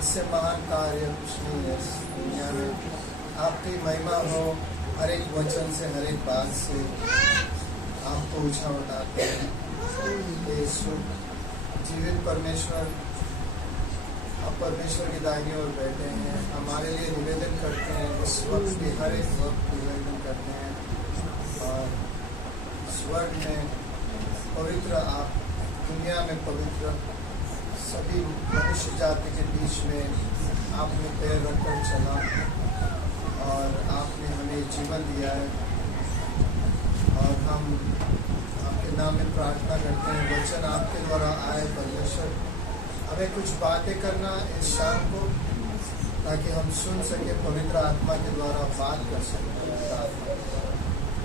इससे महान कार्य कुछ नहीं है इस दुनिया में। आपकी महिमा हो हर एक वचन से, हर एक बात से आपको ऊंचा उठाते हैं। यीशु जीवित परमेश्वर, आप परमेश्वर की दाहिनी ओर बैठे हैं, हमारे लिए निवेदन करते हैं, इस वक्त भी हर एक वक्त निवेदन करते हैं। और स्वर्ग में पवित्र आप, दुनिया में पवित्र, सभी मनुष्य जाति के बीच में आपने पैर रखकर चला और आपने हमें जीवन दिया है। और हम आपके नाम में प्रार्थना करते हैं, वचन आपके द्वारा आए परमेश्वर, हमें कुछ बातें करना इस शाम को, ताकि हम सुन सके, पवित्र आत्मा के द्वारा बात कर सकें।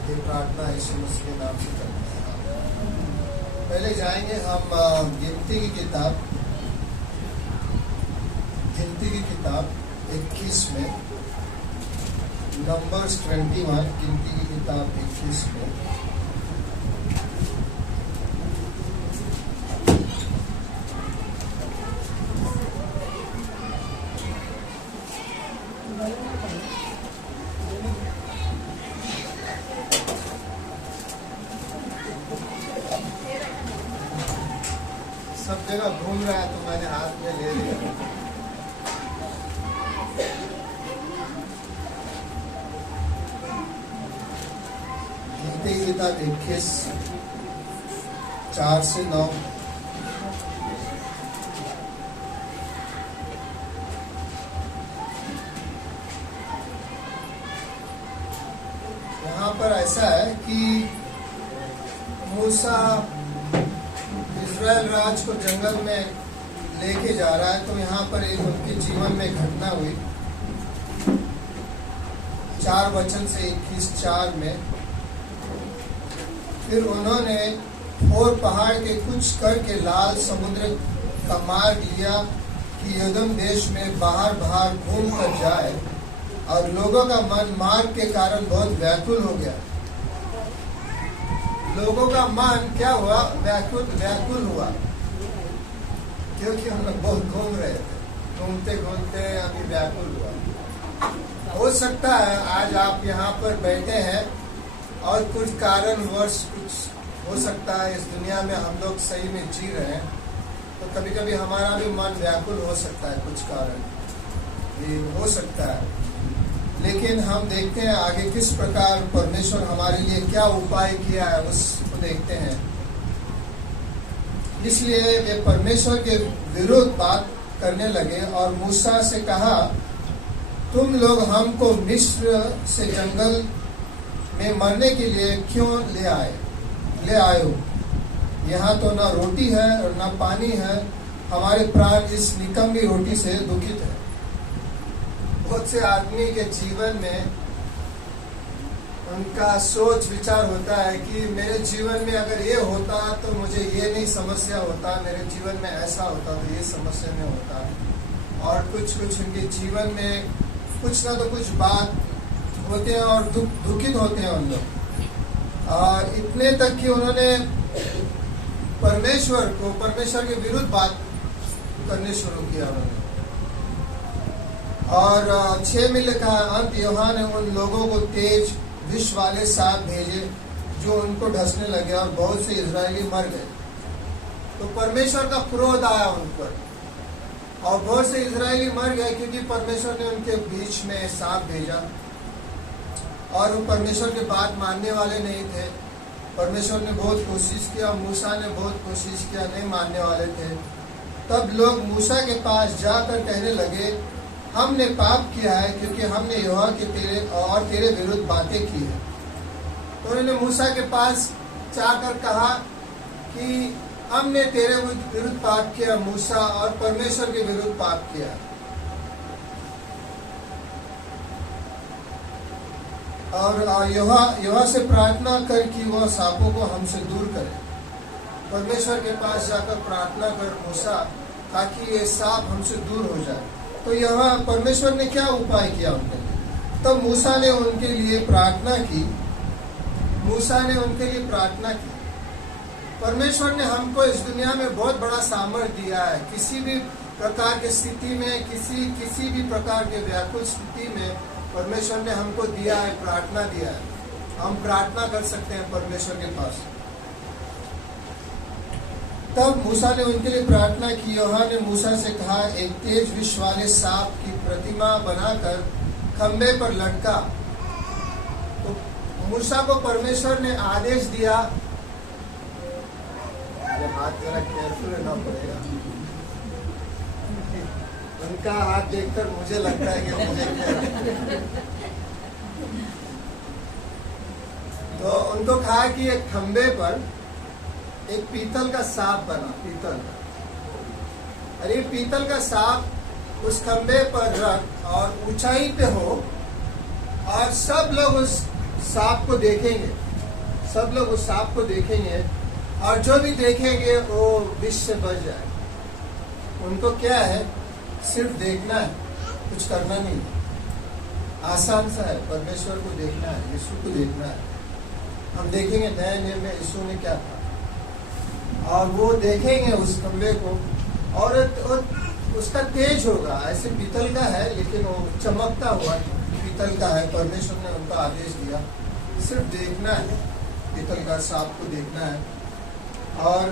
ये प्रार्थना यीशु मसीह के नाम से करते हैं। पहले जाएंगे हम गिनती की किताब 21 में, नंबर्स 21, गिनती की किताब 21 में। सब जगह घूम रहा है तो मैंने हाथ में ले लिया। गिनती की किताब 21, 4 से 9। यहाँ पर ऐसा है कि मूसा इस्राएल राज को जंगल में लेके जा रहा है, तो यहाँ पर एक उनके जीवन में घटना हुई। 4 वचन से 21:4 में, फिर उन्होंने और पहाड़ के कुछ करके लाल समुद्र का मार्ग लिया कि यदुम देश में बाहर घूम कर जाए, और लोगों का मन मार्ग के कारण बहुत व्याकुल हो गया। लोगों का मन क्या हुआ? व्याकुल हुआ, क्योंकि हम लोग बहुत घूम रहे थे, घूमते घूमते अभी व्याकुल हुआ। हो सकता है आज आप यहाँ पर बैठे हैं और कुछ कारणवश, कुछ हो सकता है इस दुनिया में हम लोग सही में जी रहे हैं, तो कभी कभी हमारा भी मन व्याकुल हो सकता है, कुछ कारण ये हो सकता है। लेकिन हम देखते हैं आगे किस प्रकार परमेश्वर हमारे लिए क्या उपाय किया है, उसको देखते हैं। इसलिए वे परमेश्वर के विरुद्ध बात करने लगे और मूसा से कहा, तुम लोग हमको मिस्र से जंगल में मरने के लिए क्यों ले आए हो? यहाँ तो ना रोटी है और ना पानी है, हमारे प्राण इस निकम्मी रोटी से दुखित है। बहुत से आदमी के जीवन में उनका सोच विचार होता है कि मेरे जीवन में अगर ये होता तो मुझे ये नहीं समस्या होता, मेरे जीवन में ऐसा होता तो ये समस्या नहीं होता। और कुछ उनके जीवन में कुछ ना तो कुछ बात होते हैं और दुखित होते हैं उन लोग। और इतने तक कि उन्होंने परमेश्वर के विरुद्ध बात करने शुरू किया उन्होंने। और 6 में लिखा, अंत यूहन्ना ने उन लोगों को तेज विष वाले सांप भेजे जो उनको ढसने लगे और बहुत से इजरायली मर गए। तो परमेश्वर का क्रोध आया उन पर और बहुत से इजरायली मर गए, क्योंकि परमेश्वर ने उनके बीच में सांप भेजा और वो परमेश्वर की बात मानने वाले नहीं थे। परमेश्वर ने बहुत कोशिश किया, मूसा ने बहुत कोशिश किया, नहीं मानने वाले थे। तब लोग मूसा के पास जाकर कहने लगे, हमने पाप किया है क्योंकि हमने यहोवा के तेरे विरुद्ध बातें की है। तो उन्होंने मूसा के पास जाकर कहा कि हमने तेरे विरुद्ध पाप किया मूसा, और परमेश्वर के विरुद्ध पाप किया। और यहोवा से प्रार्थना कर कि वह सांपों को हमसे दूर करे। परमेश्वर के पास जाकर प्रार्थना कर मूसा, ताकि ये सांप हमसे दूर हो जाए। तो यहाँ परमेश्वर ने क्या उपाय किया उनके लिए? तब मूसा ने उनके लिए प्रार्थना की। परमेश्वर ने हमको इस दुनिया में बहुत बड़ा सामर्थ्य दिया है। किसी भी प्रकार की स्थिति में, किसी भी प्रकार के व्याकुल स्थिति में परमेश्वर ने हमको दिया है, प्रार्थना दिया है। हम प्रार्थना कर सकते हैं परमेश्वर के पास। तब मूसा ने उनके लिए प्रार्थना की। यूहन्ना ने मूसा से कहा, एक तेज विष वाले सांप की प्रतिमा बनाकर खंबे पर लटका। तो मूसा को परमेश्वर ने आदेश दिया, हाथ जरा केयरफुल रहना पड़ेगा। उनका हाथ देखकर मुझे लगता है कि मुझे तो उनको कहा कि एक खंबे पर एक पीतल का सांप बना, पीतल का। अरे पीतल का सांप उस खंबे पर रख और ऊंचाई पे हो, और सब लोग उस सांप को देखेंगे, सब लोग उस सांप को देखेंगे, और जो भी देखेंगे वो विष से बच जाए। उनको क्या है, सिर्फ देखना है, कुछ करना नहीं है। आसान सा है, परमेश्वर को देखना है, यीशु को देखना है। हम देखेंगे नए नियम में यीशु ने क्या था, और वो देखेंगे उस खंबे को, और उसका तेज होगा, ऐसे पीतल का है लेकिन वो चमकता हुआ पीतल का है। परमेश्वर ने उनको आदेश दिया, सिर्फ देखना है, पीतल का सांप को देखना है। और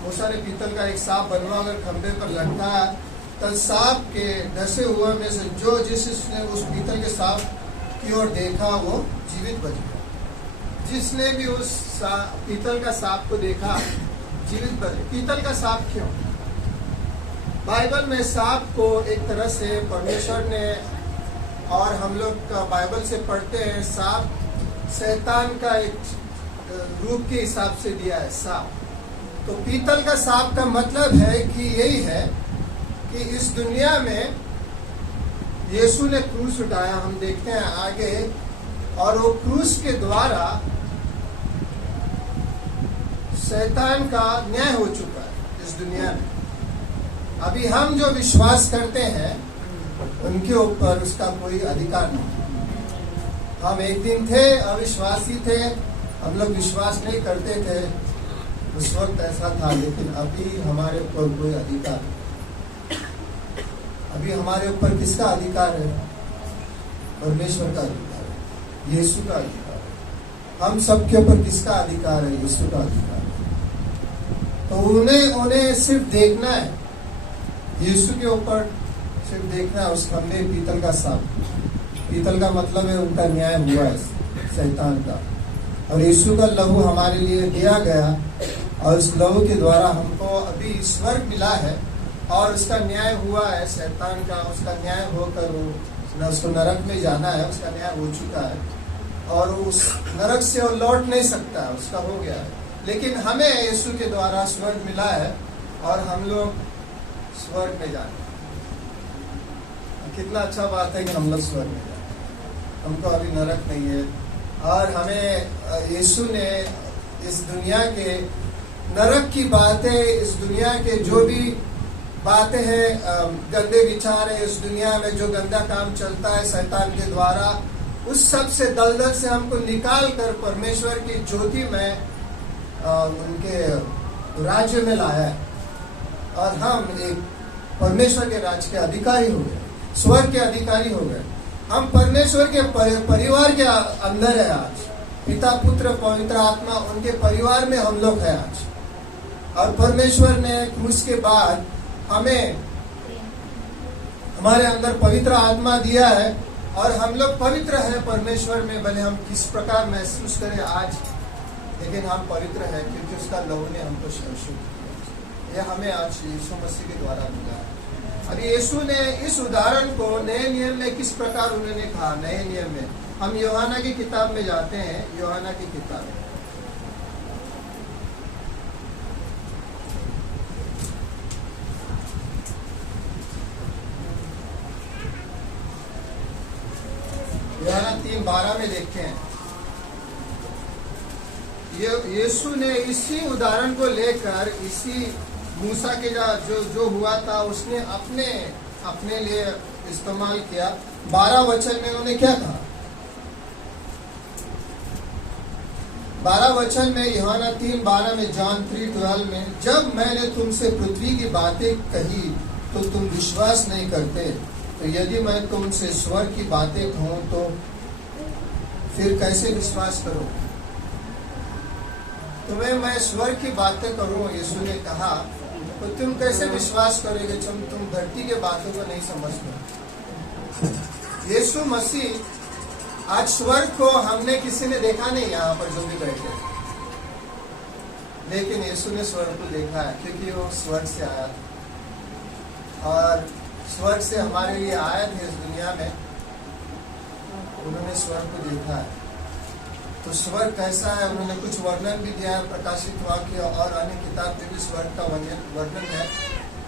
मूसा ने पीतल का एक सांप बनवाकर खंबे पर लटकाया। तब सांप के डसे हुए में से जो जिसने उस पीतल के सांप की ओर देखा वो जीवित बच गया। जिसने भी उस पीतल का सांप को देखा जीवित बच गया। पीतल का सांप क्यों? बाइबल में सांप को एक तरह से परमेश्वर ने, और हम लोग बाइबल से पढ़ते हैं, सांप शैतान का एक रूप के हिसाब से दिया है सांप। तो पीतल का सांप का मतलब है कि यही है कि इस दुनिया में यीशु ने क्रूस उठाया, हम देखते हैं आगे, और वो क्रूस के द्वारा शैतान का न्याय हो चुका है इस दुनिया में। अभी हम जो विश्वास करते हैं उनके ऊपर उसका कोई अधिकार नहीं। हम एक दिन थे, अविश्वासी थे, हम लोग विश्वास नहीं करते थे, उस वक्त ऐसा था, लेकिन अभी हमारे ऊपर कोई अधिकार नहीं। अभी हमारे ऊपर किसका अधिकार है? परमेश्वर का अधिकार है, यीशु का अधिकार है। हम सबके ऊपर किसका अधिकार है? यीशु का अधिकार है। तो उन्हें सिर्फ देखना है, यीशु के ऊपर सिर्फ देखना है। उस खंबे पीतल का सांप, पीतल का मतलब है उनका न्याय हुआ है शैतान का, और यीशु का लहू हमारे लिए दिया गया, और उस लहू के द्वारा हमको अभी स्वर्ग मिला है, और उसका न्याय हुआ है शैतान का। उसका न्याय होकर उसको नरक में जाना है, उसका न्याय हो चुका है, और उस नरक से वो लौट नहीं सकता है, उसका हो गया है। लेकिन हमें यीशु के द्वारा स्वर्ग मिला है, और हम लोग स्वर्ग में जाना। कितना अच्छा बात है कि हम लोग स्वर्ग में जाए, हमको अभी नरक नहीं है। और हमें यीशु ने इस दुनिया के नरक की बातें, इस दुनिया के जो भी बातें हैं, गंदे विचार है इस दुनिया में, जो गंदा काम चलता है शैतान के द्वारा, उस सब से दलदल से हमको निकाल कर परमेश्वर की ज्योति में उनके राज्य में लाया है, और हम एक परमेश्वर के राज्य के अधिकारी हो गए, स्वर्ग के अधिकारी हो गए। हम परमेश्वर के परिवार के अंदर है आज। पिता, पुत्र, पवित्र आत्मा, उनके परिवार में हम लोग हैं आज। और परमेश्वर ने क्रूस के बाद हमें, हमारे अंदर पवित्र आत्मा दिया है, और हम लोग पवित्र हैं परमेश्वर में। भले हम किस प्रकार महसूस करें आज, लेकिन हम पवित्र हैं क्योंकि उसका लहू ने हमको शुद्ध किया। यह हमें आज यीशु मसीह के द्वारा मिला है। अभी यीशु ने इस उदाहरण को नए नियम में किस प्रकार उन्होंने कहा? नए नियम में हम यूहन्ना की किताब में जाते हैं, यूहन्ना की किताब। यूहन्ना 3:12 में देखते हैं, यीशु ने इसी उदाहरण को लेकर, इसी मूसा के जो हुआ था उसने अपने लिए इस्तेमाल किया। 12 वचन में उन्होंने क्या कहा? 12 वचन में, यूहन्ना 3:12 में, जॉन 3:12 में, जब मैंने तुमसे पृथ्वी की बातें कही तो तुम विश्वास नहीं करते, तो यदि मैं तुमसे स्वर्ग की बातें कहूं तो फिर कैसे विश्वास करो? तुम्हें मैं स्वर्ग की बातें करूं, यीशु ने कहा, तो तुम कैसे विश्वास करोगे जब तुम धरती के बातों को नहीं समझते? यीशु मसीह, आज स्वर्ग को हमने किसी ने देखा नहीं यहाँ पर जो भी बैठे, लेकिन यीशु ने स्वर्ग को देखा है, क्योंकि वो स्वर्ग से आया था और स्वर्ग से हमारे लिए आए थे इस दुनिया में। उन्होंने स्वर्ग को देखा है। तो स्वर्ग कैसा है, उन्होंने कुछ वर्णन भी दिया है, प्रकाशित वाक्य और अन्य किताब में भी स्वर्ग का वर्णन है।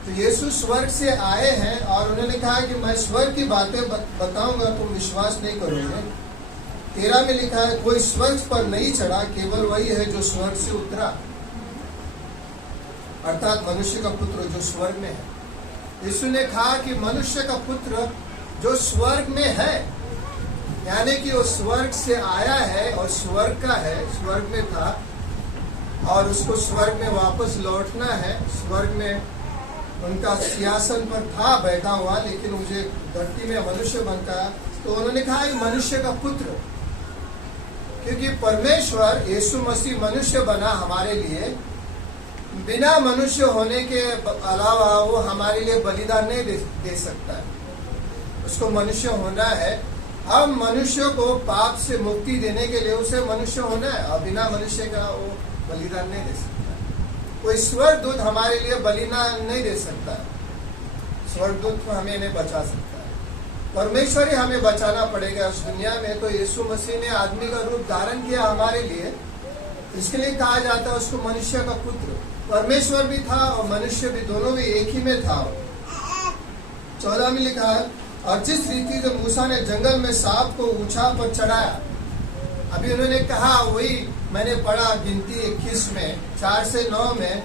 तो यीशु स्वर्ग से आए हैं और उन्होंने कहा कि मैं स्वर्ग की बातें बताऊंगा, तुम विश्वास नहीं करोगे। 13 में लिखा है, कोई स्वर्ग पर नहीं चढ़ा, केवल वही है जो स्वर्ग से उतरा, अर्थात मनुष्य का पुत्र जो स्वर्ग में है। यीशु ने कहा कि मनुष्य का पुत्र जो स्वर्ग में है, यानी कि वो स्वर्ग से आया है और स्वर्ग का है, स्वर्ग में था और उसको स्वर्ग में वापस लौटना है। स्वर्ग में उनका सिंहासन पर था बैठा हुआ, लेकिन मुझे धरती में मनुष्य बनता। तो उन्होंने कहा कि मनुष्य का पुत्र, क्योंकि परमेश्वर यीशु मसीह मनुष्य बना हमारे लिए। बिना मनुष्य होने के अलावा वो हमारे लिए बलिदान नहीं दे सकता है, उसको मनुष्य होना है। अब मनुष्य को पाप से मुक्ति देने के लिए उसे मनुष्य होना है, और बिना मनुष्य का वो बलिदान नहीं दे सकता। कोई स्वर्गदूत हमारे लिए बलिदान नहीं दे सकता है, स्वर्गदूत को हमें नहीं बचा सकता है, परमेश्वर ही हमें बचाना पड़ेगा इस दुनिया में। तो यीशु मसीह ने आदमी का रूप धारण किया हमारे लिए, इसके लिए कहा जाता है उसको मनुष्य का पुत्र। परमेश्वर भी था और मनुष्य भी, दोनों भी एक ही में था। 14 में लिखा है, और जिस रीति से मूसा ने जंगल में सांप को ऊंचा पर चढ़ाया, अभी उन्होंने कहा, वही मैंने पढ़ा गिनती 21 में 4 से 9 में,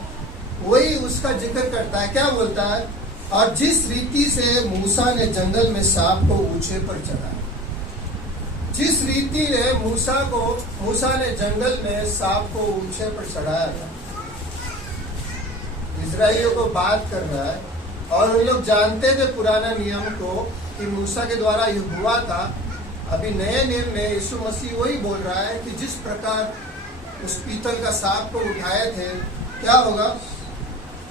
वही उसका जिक्र करता है। क्या बोलता है? और जिस रीति से मूसा ने जंगल में सांप को ऊंचे पर चढ़ाया। जिस रीति ने मूसा ने जंगल में सांप को ऊंचे पर चढ़ाया था, इजराइलियों को बात कर रहा है। और उन लोग जानते थे पुराना नियम को कि मूसा के द्वारा ये हुआ था। अभी नए नियम में यीशु मसीह वही बोल रहा है कि जिस प्रकार उस पीतल का सांप को उठाए थे, क्या होगा?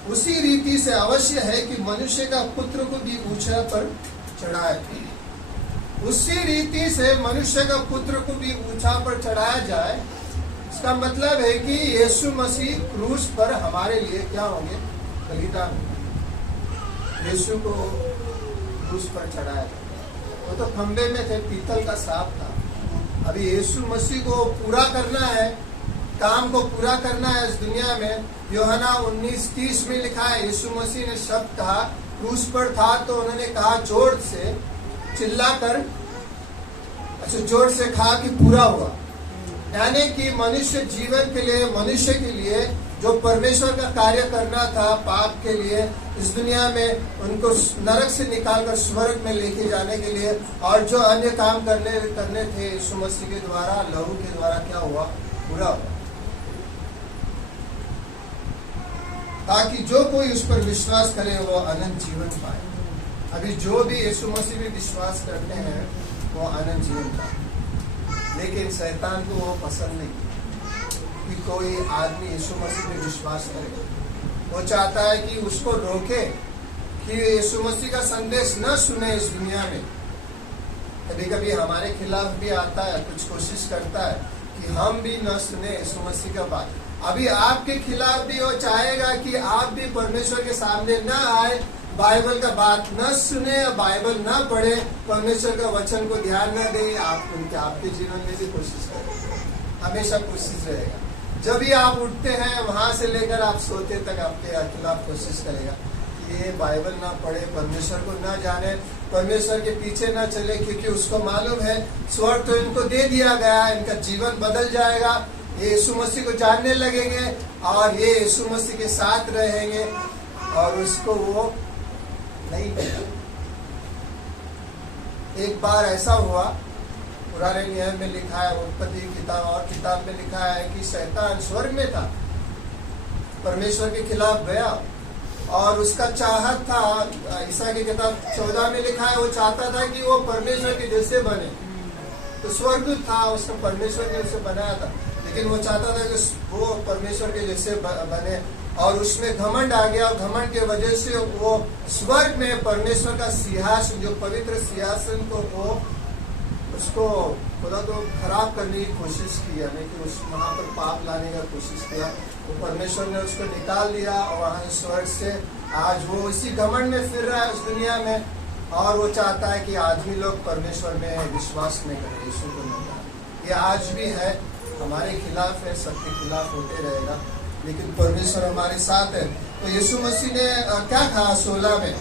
उसी रीति से अवश्य है कि मनुष्य का पुत्र को भी ऊंचा पर चढ़ाए। उसी रीति से मनुष्य का पुत्र को भी ऊंचा पर चढ़ाया जाए। इसका मतलब है कि यीशु मसीह क्रूस पर हमारे लिए क्या होंगे? बलिदान। यीशु को क्रूस पर चढ़ाया था, वो तो खंबे में थे, पीतल का सांप था। अभी यीशु मसीह को पूरा करना है, काम को पूरा करना है इस दुनिया में। यूहन्ना 19:30 में लिखा है, यीशु मसीह ने शब्द कहा, क्रूस पर था तो उन्होंने कहा जोर से, चिल्लाकर, जोर से कहा कि पूरा हुआ। यानी कि मनुष्य जीवन के लिए, मनुष्य के लिए जो परमेश्वर का कार्य करना था पाप के लिए इस दुनिया में, उनको नरक से निकालकर स्वर्ग में लेके जाने के लिए, और जो अन्य काम करने थे यीशु मसीह के द्वारा, लहू के द्वारा क्या हुआ? पूरा हुआ। ताकि जो कोई उस पर विश्वास करे वो अनंत जीवन पाए। अभी जो भी यीशु मसीह में विश्वास करते हैं वो अनंत जीवन पाए, लेकिन शैतान को वो पसंद नहीं कि कोई आदमी यीशु मसीह में विश्वास करे। वो चाहता है कि उसको रोके कि यीशु मसीह का संदेश न सुने इस दुनिया में। कभी कभी हमारे खिलाफ भी आता है, कुछ कोशिश करता है कि हम भी न सुने यीशु मसीह का बात। अभी आपके खिलाफ भी वो चाहेगा कि आप भी परमेश्वर के सामने न आए, बाइबल का बात न सुने, बाइबल न पढ़े, परमेश्वर का वचन को ध्यान न दे। आपके जीवन में भी कोशिश करें, हमेशा कोशिश रहेगा। जब भी आप उठते हैं वहां से लेकर आप सोते तक आपके खिलाफ कोशिश करेगा कि ये बाइबल ना पढ़े, परमेश्वर को ना जाने, परमेश्वर के पीछे ना चले, क्योंकि उसको मालूम है स्वर्ग तो इनको दे दिया गया, इनका जीवन बदल जाएगा, ये यीशु मसीह को जानने लगेंगे और ये यीशु मसीह के साथ रहेंगे, और उसको वो नहीं पता। एक बार ऐसा हुआ, पुराने नियम में लिखा है, उत्पत्ति किताब और किताब में लिखा है कि शैतान स्वर्ग में था, परमेश्वर के खिलाफ गया और उसका चाहत था, ईसा की किताब 14 में लिखा है, वो चाहता था कि वो परमेश्वर के जैसे बने। तो स्वर्गदूत था, उसने परमेश्वर ने उसे बनाया था, लेकिन वो चाहता था कि वो परमेश्वर के जैसे बने और उसमें घमंड आ गया और घमंड के वजह से वो स्वर्ग में परमेश्वर का सिंहासन, जो पवित्र सिंहासन को वो उसको खुदा तो खराब करने की कोशिश की, यानी कि उस वहां पर पाप लाने का कोशिश किया। तो परमेश्वर ने उसको निकाल दिया और वहां स्वर्ग से आज वो इसी घमंड में फिर रहा है उस दुनिया में, और वो चाहता है कि आदमी लोग परमेश्वर में विश्वास नहीं करें, यीशु को नहीं जाने। ये आज भी है, हमारे खिलाफ है, सबके खिलाफ होते रहेगा, लेकिन परमेश्वर हमारे साथ है। तो यीशु मसीह ने क्या कहा 16 में,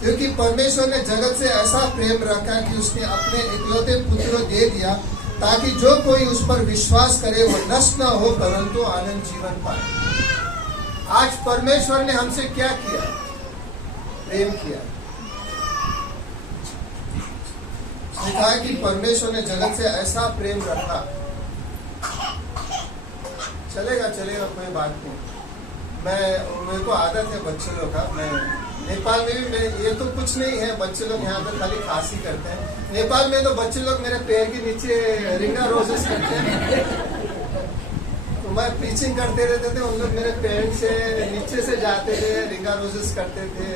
क्योंकि परमेश्वर ने जगत से ऐसा प्रेम रखा कि उसने अपने इकलौते पुत्र को दे दिया, ताकि जो कोई उस पर विश्वास करे वो नष्ट न हो परंतु आनंद जीवन पाए। आज परमेश्वर ने हमसे क्या किया? प्रेम किया। उसने कहा कि परमेश्वर ने जगत से ऐसा प्रेम रखा। चलेगा कोई बात नहीं। मेरे को आदत है बच्चे लोग का, मैं नेपाल में भी ये तो कुछ नहीं है, बच्चे लोग यहाँ पर खाली खांसी करते हैं। नेपाल में तो बच्चे लोग मेरे पैर के नीचे रिंगा रोजेस करते हैं। तो मैं टीचिंग करते रहते थे, उन लोग मेरे पैर से नीचे से जाते थे, रिंगा रोजेस करते थे।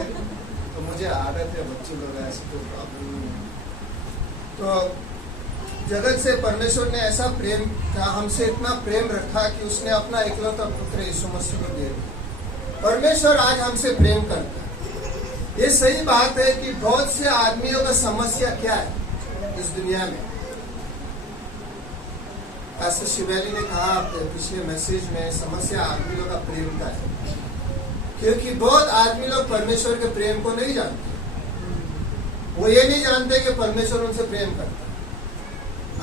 तो मुझे आदत है, बच्चे लोग ऐसे कोई प्रॉब्लम नहीं है। तो जगत से परमेश्वर ने ऐसा प्रेम था, हमसे इतना प्रेम रखा कि उसने अपना इकलौता पुत्र यीशु मसीह को दे दिया। परमेश्वर आज हमसे प्रेम करता है। ये सही बात है कि बहुत से आदमियों का समस्या क्या है इस दुनिया में। पास्टर शिवैली ने कहा पिछले मैसेज में, समस्या आदमी लोग का प्रेम का है, क्योंकि बहुत आदमी लोग परमेश्वर के प्रेम को नहीं जानते। वो ये नहीं जानते कि परमेश्वर उनसे प्रेम करता है,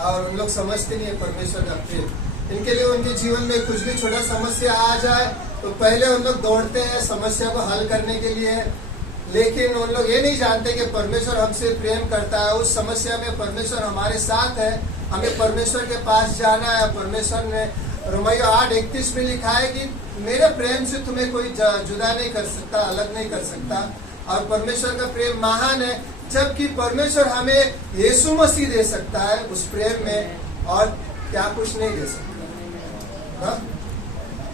और उन लोग समझते नहीं है परमेश्वर का प्रेम। इनके लिए उनके जीवन में कुछ भी छोटा समस्या आ जाए तो पहले उन लोग दौड़ते हैं समस्या को हल करने के लिए, लेकिन उन लोग ये नहीं जानते कि परमेश्वर हमसे प्रेम करता है। उस समस्या में परमेश्वर हमारे साथ है, हमें परमेश्वर के पास जाना है। परमेश्वर ने रोमैया 8:31 में लिखा है कि मेरे प्रेम से तुम्हें कोई जुदा नहीं कर सकता, अलग नहीं कर सकता। और परमेश्वर का प्रेम महान है, जबकि परमेश्वर हमें यीशु मसीह दे सकता है उस प्रेम में, और क्या कुछ नहीं दे सकता। हाँ?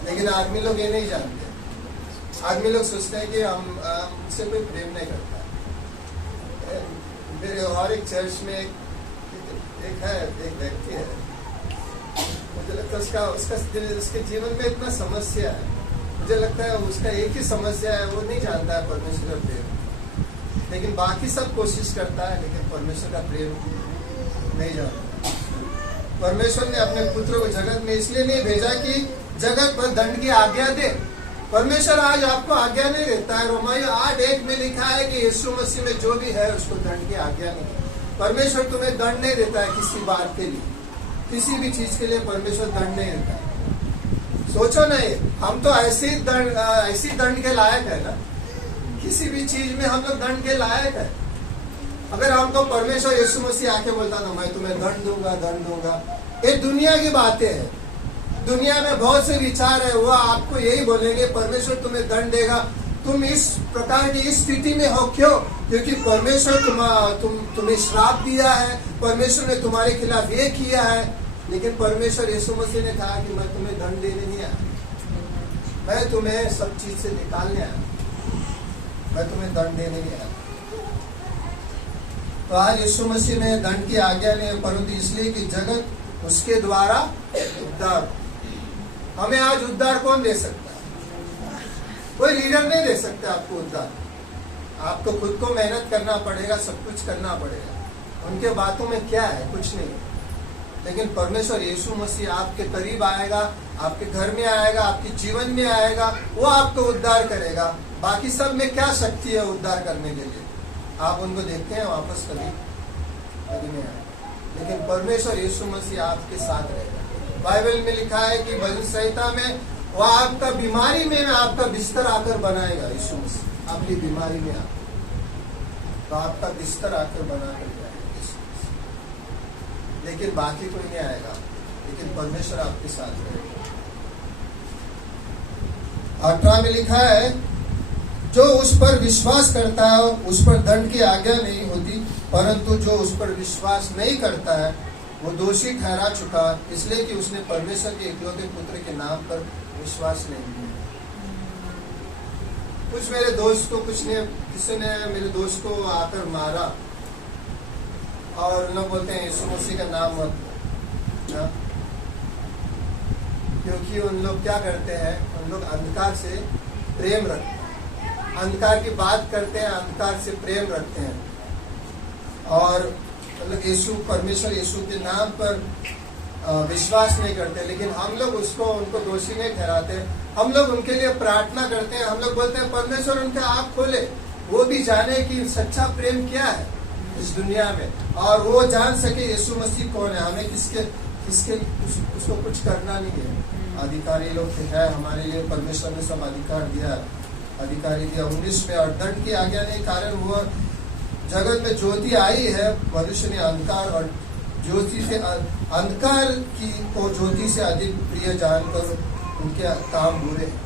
लेकिन आदमी लोग ये नहीं जानते। आदमी लोग सोचते हैं कि हमसे कोई प्रेम नहीं करता। मेरे और एक चर्च में एक व्यक्ति है, मुझे लगता है उसके जीवन में इतना समस्या है। मुझे लगता है उसका एक ही समस्या है, वो नहीं जानता है परमेश्वर का प्रेम, लेकिन बाकी सब कोशिश करता है, लेकिन परमेश्वर का प्रेम नहीं जानता। परमेश्वर ने अपने पुत्र को जगत में इसलिए नहीं भेजा कि जगत पर दंड की आज्ञा दे। परमेश्वर आज आपको आज्ञा नहीं देता है। रोमैया 8:1 में लिखा है कि यीशु मसीह में जो भी है उसको दंड की आज्ञा नहीं। परमेश्वर तुम्हें दंड नहीं देता है किसी बात के लिए, किसी भी चीज के लिए परमेश्वर दंड नहीं देता है। सोचो नहीं, हम तो ऐसी दंड के लायक है ना, किसी भी चीज में हम लोग दंड के लायक है। अगर हमको परमेश्वर यीशु मसीह आके बोलता ना मैं तुम्हें दंड दूंगा, ये दुनिया की बातें हैं। दुनिया में बहुत से विचार है, वो आपको यही बोलेंगे परमेश्वर तुम्हें दंड देगा। तुम इस प्रकार की इस स्थिति में हो क्यों? क्योंकि परमेश्वर तुम्हें श्राप दिया है, परमेश्वर ने तुम्हारे खिलाफ ये किया है। लेकिन परमेश्वर यीशु मसीह ने कहा कि मैं तुम्हें दंड देने नहीं आया, मैं तुम्हें सब चीज से निकालने आया, मैं तुम्हें दंड देने नहीं आया। तो आज यीशु मसीह ने दंड की आज्ञा नहीं, परंतु इसलिए कि जगत उसके द्वारा उद्धार। हमें आज उद्धार कौन दे सकता है? कोई लीडर नहीं दे सकता आपको उद्धार। आपको खुद को मेहनत करना पड़ेगा, सब कुछ करना पड़ेगा। उनके बातों में क्या है? कुछ नहीं। लेकिन परमेश्वर यीशु मसीह आपके करीब आएगा, आपके घर में आएगा, आपके जीवन में आएगा, वो आपको उद्धार करेगा। बाकी सब में क्या शक्ति है उद्धार करने के लिए? आप उनको देखते हैं वापस कभी नहीं आए। लेकिन परमेश्वर यीशु मसीह आपके साथ रहेगा। बाइबल में लिखा है कि भजन संहिता में वो आपका बीमारी में आपका बिस्तर आकर बनाएगा। यीशु मसीह आपकी बीमारी में आकर तो आपका बिस्तर आकर बना कर जाएगा। लेकिन बाकी कोई नहीं आएगा, लेकिन परमेश्वर आपके साथ रहेगा। 18 में लिखा है, जो उस पर विश्वास करता है उस पर दंड की आज्ञा नहीं होती, परंतु जो उस पर विश्वास नहीं करता है वो दोषी ठहरा चुका, इसलिए कि उसने परमेश्वर के इकलौते पुत्र के नाम पर विश्वास नहीं किया। कुछ मेरे दोस्त को किसी ने मेरे दोस्त को आकर मारा और लोग बोलते हैं यीशु मसीह का नाम मत लो, क्योंकि उन लोग क्या करते हैं, उन लोग अंधकार से प्रेम रखते हैं, अंधकार की बात करते हैं, अंधकार से प्रेम रखते हैं और मतलब परमेश्वर यीशु के नाम पर विश्वास नहीं करते। लेकिन हम लोग उनको दोषी नहीं ठहराते, हम लोग उनके लिए प्रार्थना करते हैं, हम लोग बोलते हैं परमेश्वर उनके आँख खोले, वो भी जाने कि सच्चा प्रेम क्या है इस दुनिया में, और वो जान सके यीशु मसीह कौन है। हमें उसको कुछ करना नहीं है। अधिकारी लोग है हमारे लिए, परमेश्वर ने सब अधिकारी दिया 19 में, और दंड की आज्ञा नहीं कारण वो जगत में ज्योति आई है, मनुष्य ने अंधकार और ज्योति से अंधकार की को ज्योति से अधिक प्रिय जानकर उनके काम बुरे हैं।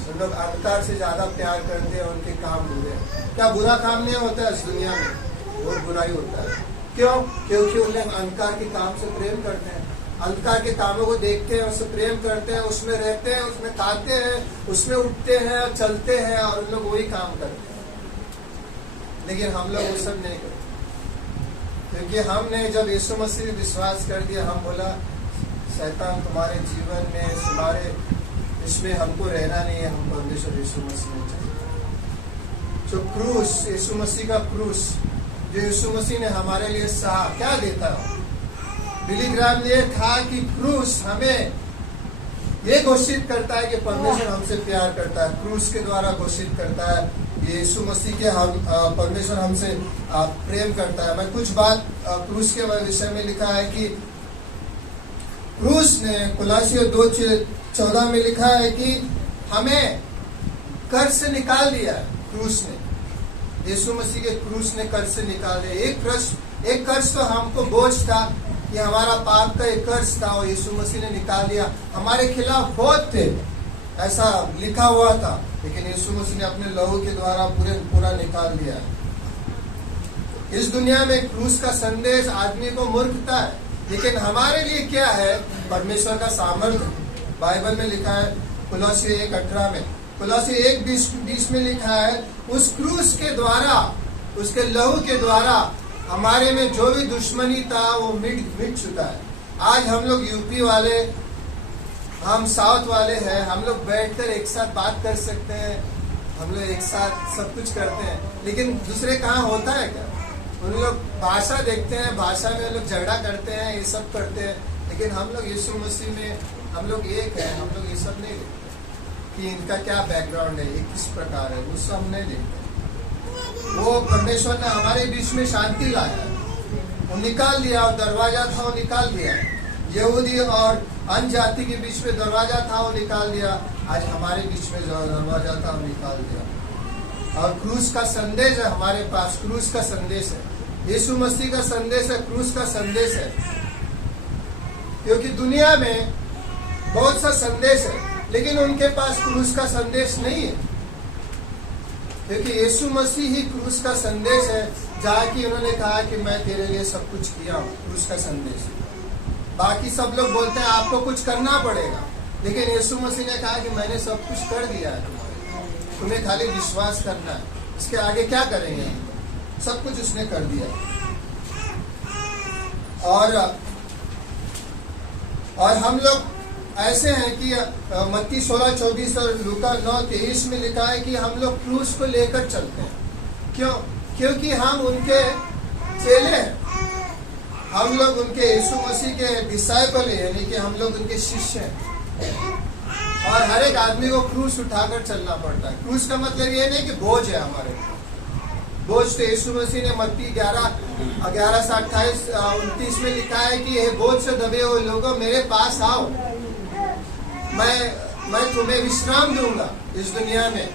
तो लोग अंधकार से ज्यादा प्यार करते हैं, उनके काम बुरे हैं। क्या बुरा काम नहीं होता है इस दुनिया में? बहुत बुराई होता है। क्यों? क्योंकि उन लोग अंधकार के काम से प्रेम करते हैं, अंधकार के कामों को देखते हैं, उससे प्रेम करते हैं, उसमें रहते हैं, उसमें खाते हैं, उसमें उठते हैं, चलते हैं, और उन लोग वही काम करते हैं। लेकिन हम लोग वो सब नहीं करते, क्योंकि हमने जब यीशु मसीह में विश्वास कर दिया, हम बोला शैतान तुम्हारे जीवन में, तुम्हारे इसमें हमको रहना नहीं है, हम परमेश्वर यीशु मसीह में चाहिए। जो क्रूस, यीशु मसीह का क्रूस जो यीशु मसीह ने हमारे लिए सहा, क्या देता है? बिली ग्राहम ने कहा कि क्रूस हमें ये घोषित करता है कि परमेश्वर हमसे प्यार करता है, क्रूस के द्वारा घोषित करता है यीशु मसीह के परमेश्वर हमसे प्रेम करता है। मैं कुछ बात क्रूस के विषय में लिखा है कि क्रूस ने कुलासियों 2:14 में लिखा है कि हमें कर्ज से निकाल दिया है। क्रूस ने, यीशु मसीह के क्रूस ने कर्ज से निकाल दिया। एक कर्ज तो हमको बोझ था, ये हमारा पाप का एक कर्ज था, और यीशु मसीह ने निकाल दिया। हमारे खिलाफ बहुत थे, ऐसा लिखा हुआ था, लेकिन यीशु मसीह ने अपने लहू के द्वारा पूरा निकाल दिया। इस दुनिया में क्रूस का संदेश आदमी को मूर्खता है, लेकिन हमारे लिए क्या है? परमेश्वर का सामर्थ्य। बाइबल में लिखा है कुलोसी 1:18 में, कुलोसी 1:20 में लिखा है, उस क्रूस के द्वारा, उसके लहू के द्वारा हमारे में जो भी दुश्मनी था वो मिट चुका है। आज हम लोग यूपी वाले, हम साउथ वाले हैं, हम लोग बैठकर एक साथ बात कर सकते हैं, हम लोग एक साथ सब कुछ करते हैं, लेकिन दूसरे कहाँ होता है क्या? उन लोग भाषा देखते हैं, भाषा में लोग झगड़ा करते हैं, ये सब करते हैं, लेकिन हम लोग यीशु मसीह में हम लोग एक है। हम लोग ये सब नहीं देखते कि इनका क्या बैकग्राउंड है, ये किस प्रकार है, वो सब हम नहीं देखते। वो परमेश्वर ने हमारे बीच में शांति लाया, वो निकाल दिया, और दरवाजा था वो निकाल दिया। यहूदी और अन्य जाति के बीच में दरवाजा था वो निकाल दिया, आज हमारे बीच में जो दरवाजा था वो निकाल दिया। और क्रूस का संदेश है हमारे पास, क्रूस का संदेश है, यीशु मसीह का संदेश है, क्रूस का संदेश है। क्योंकि दुनिया में बहुत सा संदेश है, लेकिन उनके पास क्रूस का संदेश नहीं है, क्योंकि यीशु मसीह ही क्रूस का संदेश है, जहाँ की उन्होंने कहा कि मैं तेरे लिए सब कुछ किया हूँ, क्रूस का संदेश। बाकी सब लोग बोलते हैं आपको कुछ करना पड़ेगा, लेकिन यीशु मसीह ने कहा कि मैंने सब कुछ कर दिया है, तुम्हें खाली विश्वास करना है, इसके आगे क्या करेंगे? सब कुछ उसने कर दिया। और हम लोग ऐसे हैं कि मत्ती 16:24 और लूका 9:23 में लिखा है कि हम लोग क्रूस को लेकर चलते हैं। क्यों? क्योंकि हम उनके चेले हैं, हम लोग उनके यीशु मसीह के डिसाइपल हैं, यानी कि हम लोग उनके शिष्य हैं। और हर एक आदमी को क्रूस उठाकर चलना पड़ता है। क्रूस का मतलब ये नहीं कि बोझ है हमारे, बोझ तो यीशु मसीह ने मत्ती 11:28-29 में लिखा है कि ये बोझ से दबे हुए लोगों मेरे पास आओ, मैं तुम्हें विश्राम दूंगा। इस दुनिया में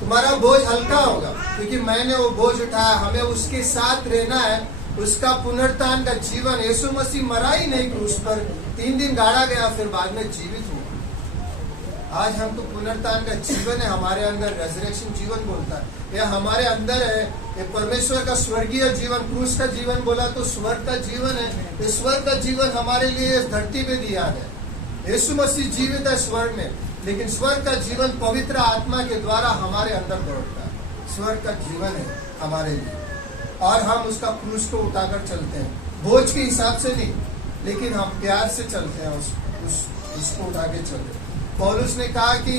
तुम्हारा बोझ हल्का होगा, क्योंकि मैंने वो बोझ उठाया। हमें उसके साथ रहना है, उसका पुनरुत्थान का जीवन, यीशु मसीह मरा ही नहीं क्रूस पर, 3 दिन गाड़ा गया, फिर बाद में जीवित हुआ। आज हमको पुनरुत्थान का जीवन है हमारे अंदर, रेजरेक्शन जीवन बोलता है, यह हमारे अंदर है। ये परमेश्वर का स्वर्गीय जीवन, क्रूस का जीवन बोला तो स्वर्ग का जीवन है। ये स्वर्ग का जीवन हमारे लिए इस धरती पे दिया है। यीशु मसीह जीवित है स्वर्ग में, लेकिन स्वर्ग का जीवन पवित्र आत्मा के द्वारा हमारे अंदर दौड़ता है। स्वर्ग का जीवन है हमारे लिए, और हम उसका क्रूस को उठाकर चलते हैं, बोझ के हिसाब से नहीं, लेकिन हम प्यार से चलते हैं, उसको उठा के चलते हैं। पौलुस ने कहा कि,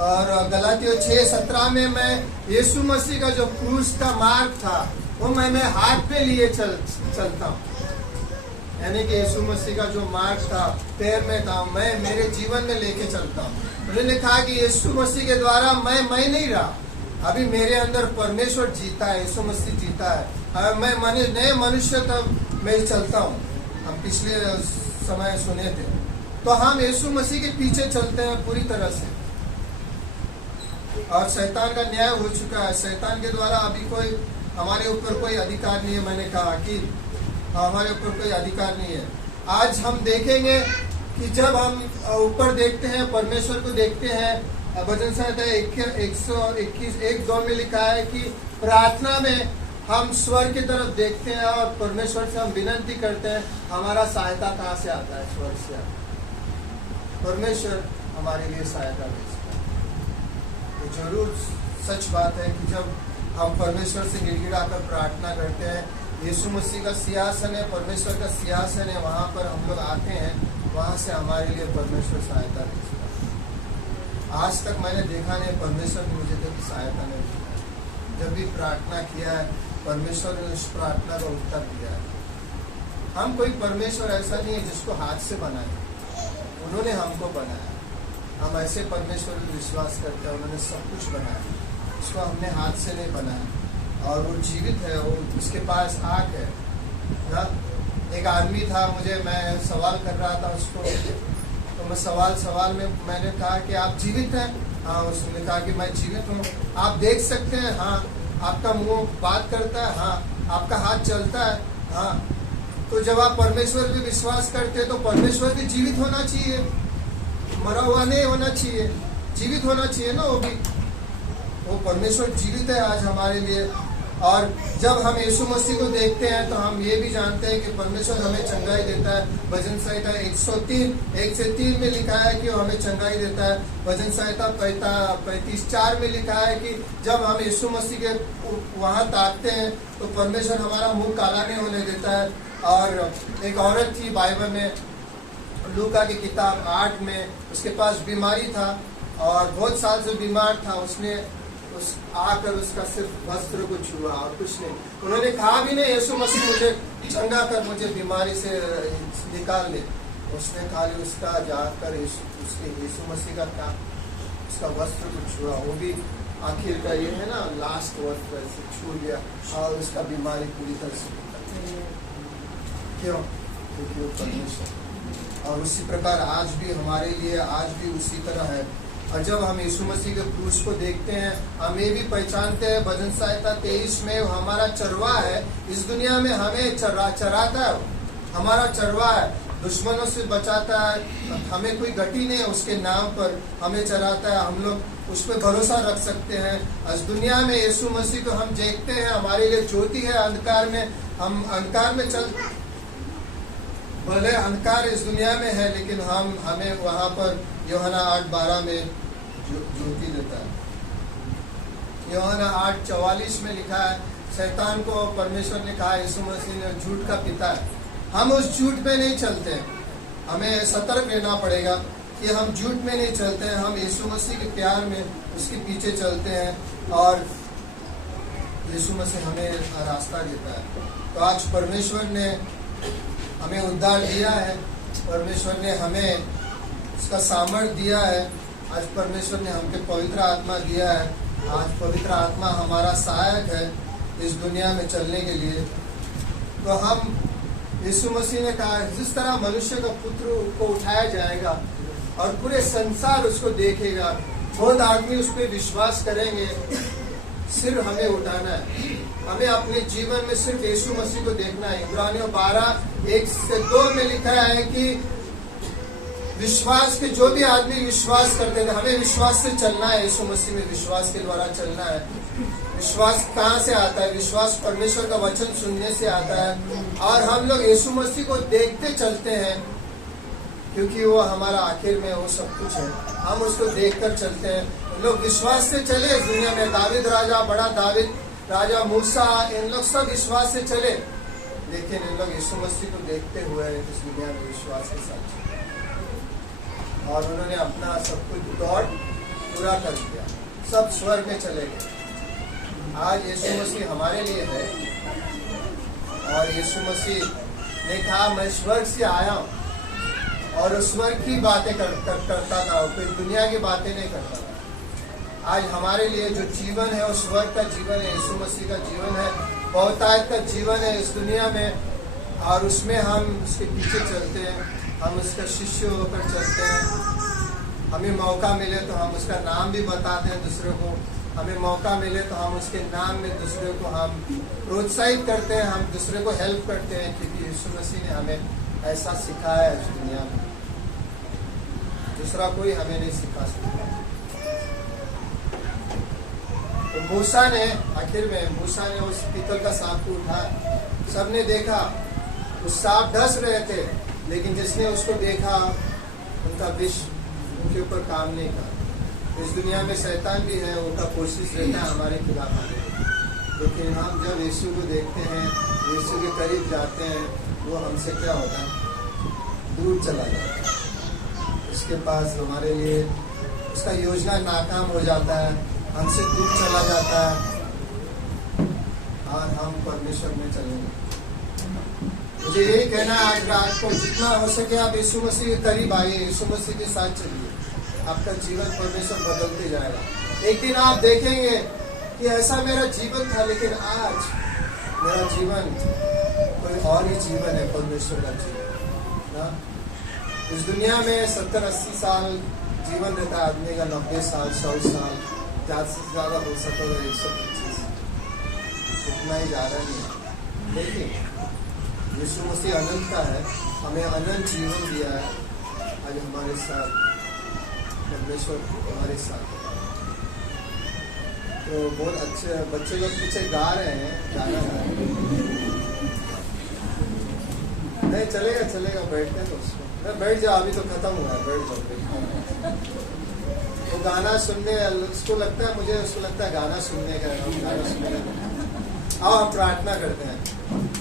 और गलातियों 6:17 में, मैं यीशु मसीह का जो क्रूस का मार्ग था वो मैं हाथ पे लिए चलता हूँ। यानी कि यीशु मसीह का जो मार्ग था पैर में था, मैं मेरे जीवन में लेके चलता हूँ। उन्होंने कहा कि यीशु मसीह के द्वारा मैं नहीं रहा, अभी मेरे अंदर परमेश्वर जीता है, यीशु मसीह जीता है, मैं नए मनुष्य तब मैं चलता हूँ। हम पिछले समय सुने थे, तो हम यीशु मसीह के पीछे चलते हैं पूरी तरह से। और शैतान का न्याय हो चुका है, शैतान के द्वारा अभी कोई हमारे ऊपर कोई अधिकार नहीं है। मैंने कहा कि हमारे ऊपर कोई अधिकार नहीं है। आज हम देखेंगे कि जब हम ऊपर देखते हैं, परमेश्वर को देखते हैं, भजन संहिता 121:1-2 में लिखा है कि प्रार्थना में हम स्वर्ग की तरफ देखते हैं और परमेश्वर से हम विनती करते हैं, हमारा सहायता कहाँ से आता है? स्वर्ग से आता है। परमेश्वर हमारे लिए सहायता भेजता है। तो जरूर सच बात है कि जब हम परमेश्वर से गिड़गिड़ा कर प्रार्थना करते हैं, यीशु मसीह का सिंहासन है, परमेश्वर का सिंहासन है, वहाँ पर हम लोग आते हैं, वहाँ से हमारे लिए परमेश्वर सहायता भेजता है। आज तक मैंने देखा नहीं परमेश्वर ने मुझे कभी सहायता नहीं दी। जब भी प्रार्थना किया है, परमेश्वर ने उस प्रार्थना का उत्तर दिया है। हम कोई परमेश्वर ऐसा नहीं है जिसको हाथ से बनाए, उन्होंने हमको बनाया। हम ऐसे परमेश्वर पर विश्वास करते हैं, उन्होंने सब कुछ बनाया, उसको हमने हाथ से नहीं बनाया, और वो जीवित है, वो उसके पास आँख है ना। एक आदमी था, मैं सवाल कर रहा था उसको, तो मैं सवाल में मैंने कहा कि आप जीवित हैं? हाँ। उसने कहा कि मैं जीवित हूँ। आप देख सकते हैं? हाँ। आपका मुंह बात करता है? हाँ। आपका हाथ चलता है? हाँ। तो जब आप परमेश्वर पे विश्वास करते हैं तो परमेश्वर भी जीवित होना चाहिए, मरा हुआ नहीं होना चाहिए, जीवित होना चाहिए ना। वो परमेश्वर जीवित है आज हमारे लिए। और जब हम यीशु मसीह को देखते हैं तो हम ये भी जानते हैं कि परमेश्वर हमें चंगाई देता है। भजन संहिता 103:1-3 में लिखा है कि वो हमें चंगाई देता है। भजन संहिता 35:4 में लिखा है कि जब हम यीशु मसीह के वहाँ ताकते हैं तो परमेश्वर हमारा मुंह काला नहीं होने देता है। और एक औरत थी बाइबल में, लूका की किताब 8 में, उसके पास बीमारी था और बहुत साल से बीमार था। उसने आकर उसका सिर्फ वस्त्र को छुआ और कुछ नहीं। उन्होंने कहा भी नहीं यीशु मसीह मुझे चंगा कर, मुझे बीमारी से निकाल ले। उसने खाली उसका जाकर यीशु मसीह का था, उसका वस्त्र को छुआ। वो भी आखिर का ये है ना, लास्ट वस्त्र से छू लिया और उसका बीमारी पूरी तरह से क्यों? क्योंकि वो परमेश्वर। और उसी प्रकार आज भी हमारे लिए आज भी उसी तरह है। और जब हम यीशु मसीह के क्रूस को देखते हैं, हम ये भी पहचानते हैं, भजन संहिता 23 में हमारा चरवा है, इस दुनिया में हमें चराता है, हमारा चरवा है, दुश्मनों से बचाता है, हमें कोई घटी नहीं है, उसके नाम पर हमें चराता है। हम लोग उस पर भरोसा रख सकते हैं। इस दुनिया में यीशु मसीह को हम देखते हैं, हमारे लिए ज्योति है अंधकार में। हम अंधकार में भले अंधकार इस दुनिया में है, लेकिन हमें वहाँ पर यूहन्ना 8:12 में ज्योति देता है। यूहन्ना 8:44 में लिखा है, शैतान को परमेश्वर ने कहा, यीशु मसीह ने, झूठ का पिता है। हम उस झूठ पे नहीं चलते हैं। हमें सतर्क रहना पड़ेगा कि हम झूठ में नहीं चलते हैं, हम यीशु मसीह के प्यार में उसके पीछे चलते हैं और यीशु मसीह हमें रास्ता देता है। तो आज परमेश्वर ने हमें उद्धार दिया है, परमेश्वर ने हमें उसका सामर्थ्य दिया है। आज परमेश्वर ने हमके पवित्र आत्मा दिया है। आज पवित्र आत्मा हमारा सहायक है इस दुनिया में चलने के लिए। तो हम यीशु मसीह ने कहा, जिस तरह मनुष्य का पुत्र को उठाया जाएगा और पूरे संसार उसको देखेगा, बहुत आदमी उस पर विश्वास करेंगे, सिर हमें उठाना है। हमें अपने जीवन में सिर्फ यीशु मसीह को देखना है। इब्रानियों 12:1-2 में लिखा है कि विश्वास के जो भी आदमी विश्वास करते हैं, हमें विश्वास से चलना है। यीशु मसीह में विश्वास के द्वारा चलना है। विश्वास कहाँ से आता है? विश्वास परमेश्वर का वचन सुनने से आता है। और हम लोग यीशु मसीह को देखते चलते हैं, क्योंकि वो हमारा आखिर में वो सब कुछ है। हम उसको देखकर चलते हैं। लोग विश्वास से चले इस दुनिया में। दावीद राजा, बड़ा दावीद राजा, मूसा, इन लोग सब विश्वास से चले, लेकिन इन लोग यीशु मसीह को देखते हुए इस दुनिया में विश्वास के साथ चले और उन्होंने अपना सब कुछ दौड़ पूरा कर दिया। सब स्वर्ग में चले गए। आज यीशु मसीह हमारे लिए है और यीशु मसीह ने कहा मैं स्वर्ग से आया हूँ, और स्वर्ग की बातें करता था, फिर दुनिया की बातें नहीं करता था। आज हमारे लिए जो जीवन है वो स्वर्ग का जीवन है, यीशु मसीह का जीवन है, बहुतायत का जीवन है इस दुनिया में, और उसमें हम उसके पीछे चलते हैं, हम उसका शिष्य होकर चलते हैं। हमें मौका मिले तो हम उसका नाम भी बताते हैं दूसरों को। हमें मौका मिले तो हम उसके नाम में दूसरे को हम प्रोत्साहित करते हैं, हम दूसरे को हेल्प करते हैं, क्योंकि यीशु मसीह ने हमें ऐसा सिखाया है इस दुनिया में। दूसरा कोई हमें नहीं सिखा सकता। तो मूसा ने आखिर में उस पीतल का सांप को उठाया। सबने देखा वो सांप डस रहे थे, लेकिन जिसने उसको देखा उनका विष उनके ऊपर काम नहीं किया। इस दुनिया में शैतान भी है, उनका कोशिश रहता है हमारे खिलाफ आने की। लेकिन हम जब यीशु को देखते हैं, यीशु के करीब जाते हैं, वो हमसे क्या होता है? दूर चला जाता है। उसके पास हमारे लिए उसका योजना नाकाम हो जाता है, हमसे दूर चला जाता है और हम परमेश्वर में चलेंगे। मुझे यही कहना है आज रात को, जितना हो सके आप यीशु मसीह के करीब आइए, यीशु मसीह के साथ चलिए। आपका जीवन परमेश्वर बदलते जाएगा। एक दिन आप देखेंगे कि ऐसा मेरा जीवन था, लेकिन आज मेरा जीवन कोई और ही जीवन है, परमेश्वर का जीवन ना। इस दुनिया में 70-80 साल जीवन रहता है आदमी का, 90 साल 100 साल, ज़्यादा से ज़्यादा हो सके 125, इतना ही ज़्यादा नहीं है। लेकिन यीशु मसीह अनंत का है, हमें अनंत जीवन दिया है। आज हमारे साथ परमेश्वर हमारे साथ। तो बहुत अच्छे बच्चे लोग पीछे गा रहे हैं, गाना गा रहे हैं। नहीं चलेगा बैठते हैं तो उसको बैठ जाओ, अभी तो खत्म हुआ है, बैठ जाओ। तो गाना सुनने उसको लगता है, मुझे उसको लगता है गाना सुनने का, गाना सुनने का। आओ हम प्रार्थना करते हैं।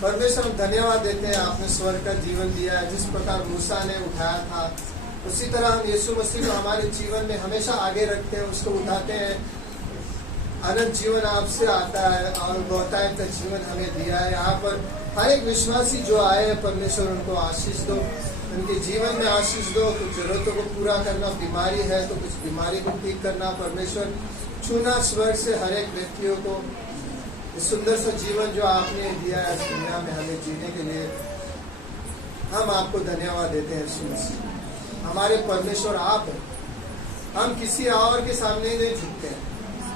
परमेश्वर हम धन्यवाद देते हैं, आपने स्वर्ग का जीवन दिया है। जिस प्रकार मूसा ने उठाया था, उसी तरह हम यीशु मसीह को हमारे जीवन में हमेशा आगे रखते हैं, उसको उठाते हैं। अनंत जीवन आपसे आता है और बहुतायत का जीवन हमें दिया है। यहाँ पर हर एक विश्वासी जो आए हैं, परमेश्वर उनको आशीष दो, उनके जीवन में आशीष दो। कुछ जरूरतों को पूरा करना, बीमारी है तो कुछ बीमारी को ठीक करना, परमेश्वर छूना स्वर्ग से हर एक व्यक्तियों को। इस सुंदर सा जीवन जो आपने दिया है इस दुनिया में हमें जीने के लिए, हम आपको धन्यवाद देते हैं यीशु मसीह। हमारे परमेश्वर आप हैं। हम किसी और के सामने नहीं झुकते हैं,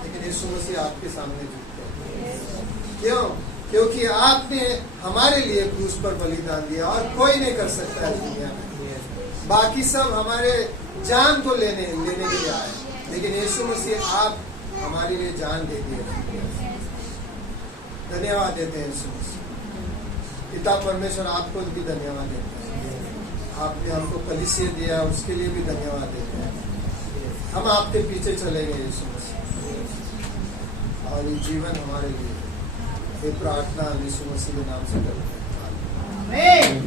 लेकिन यीशु मसीह आपके सामने झुकते हैं। क्यों? क्योंकि आपने हमारे लिए क्रूस पर बलिदान दिया और कोई नहीं कर सकता है दुनिया में। बाकी सब हमारे जान को लेने के लिए आए, लेकिन यीशु मसीह आप हमारे लिए जान दे दिए। धन्यवाद देते हैं यीशु मसीह। पिता परमेश्वर आपको भी धन्यवाद देते हैं। आपने हमको कलीसिया दिया, उसके लिए भी धन्यवाद देते हैं। हम आपके पीछे चलेंगे यीशु मसीह, और ये जीवन हमारे लिए। ये प्रार्थना यीशु मसीह के नाम से करते हैं।